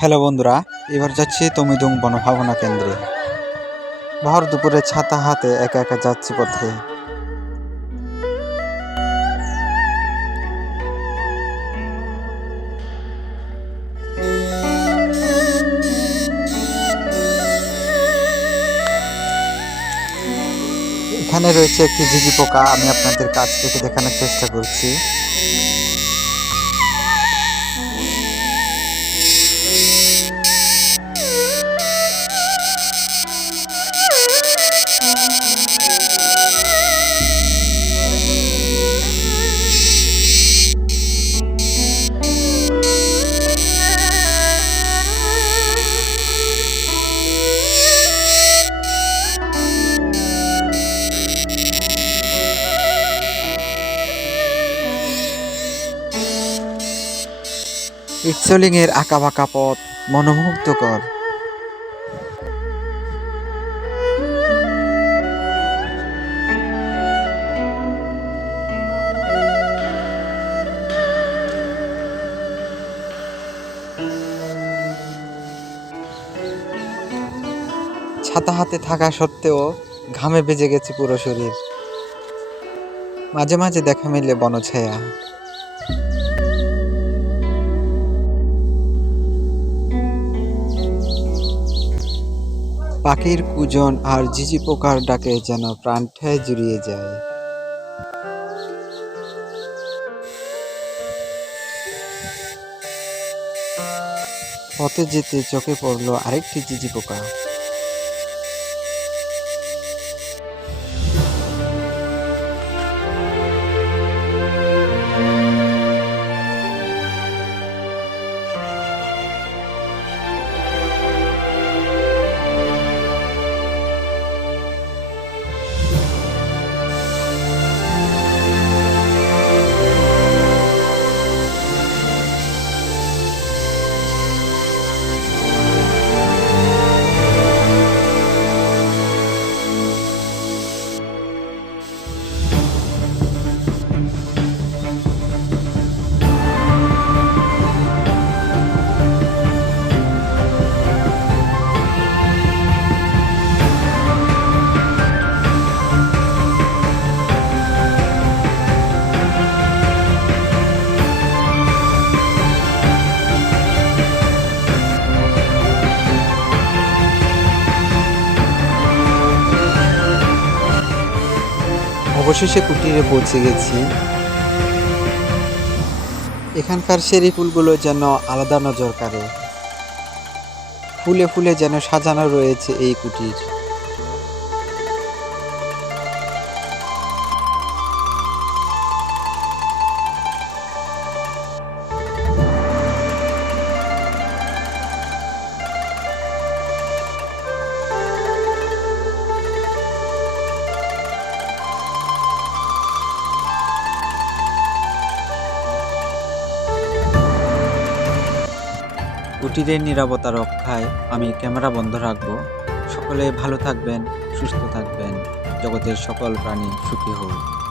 Hello বন্ধুরা, এবার যাচ্ছি তমিদুং বনভাবনা কেন্দ্রে। ভর দুপুরে ছাতা হাতে একা একা যাচ্ছি পথে। এখানে রয়েছে একটি ঝিঝি পোকা, আমি আপনাদের কাছ থেকে দেখানোর চেষ্টা করছি। ইটসলিং এর আঁকা বাঁকা পথ মনোমুগ্ধকর। ছাতা হাতে থাকা সত্ত্বেও ঘামে বেজে গেছে পুরো শরীর। মাঝে মাঝে দেখা মিলে বনছায়া। পাখির কুজন আর ঝিঝি পোকার ডাকে যেন প্রাণঠায় জুড়িয়ে যায়। পথে যেতে চোখে পড়ল আরেকটি ঝিঝি পোকা। অবশেষে কুটিরে পৌঁছে গেছি। এখানকার সেরি ফুলগুলো যেন আলাদা নজর কাড়ে। ফুলে ফুলে যেন সাজানো রয়েছে এই কুটির। কুটিরের নিরাপত্তা রক্ষায় আমি ক্যামেরা বন্ধ রাখব। সকলে ভালো থাকবেন, সুস্থ থাকবেন। জগতের সকল প্রাণী সুখী হোক।